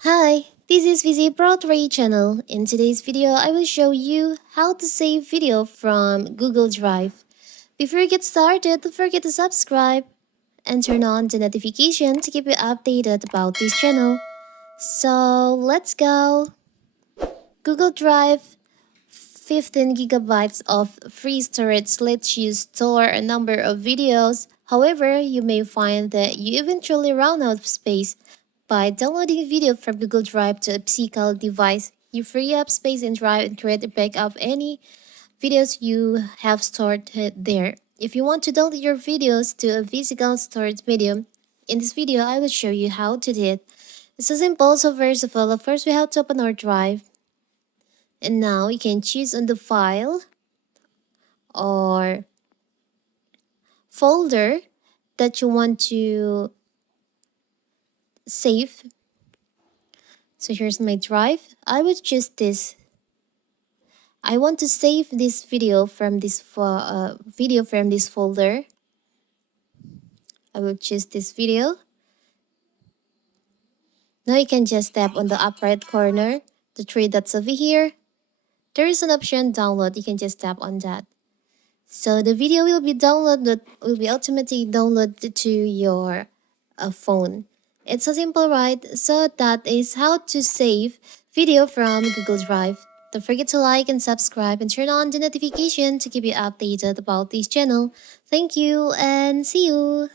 Hi, this is VZ Broadway channel. In today's video, I will show you how to save video from Google Drive. Before we get started, don't forget to subscribe and turn on the notification to keep you updated about this channel. So let's go. Google Drive 15 gigabytes of free storage lets you store a number of videos. However, you may find that you eventually run out of space. By downloading video from Google Drive to a physical device, you free up space in Drive and create a backup of any videos you have stored there. If you want to download your videos to a physical storage medium, in this video I will show you how to do it. It's so simple. So first of all, first we have to open our Drive. And now you can choose on the file or folder that you want to save. So here's my Drive. I will choose this. I want to save this video from this folder. I will choose this video. Now you can just tap on the upper right corner, the three dots over here. There is an option download. You can just tap on that. So the video will be automatically downloaded to your phone. It's so simple, right? So that is how to save video from Google Drive. Don't forget to like and subscribe and turn on the notification to keep you updated about this channel. Thank you and see you.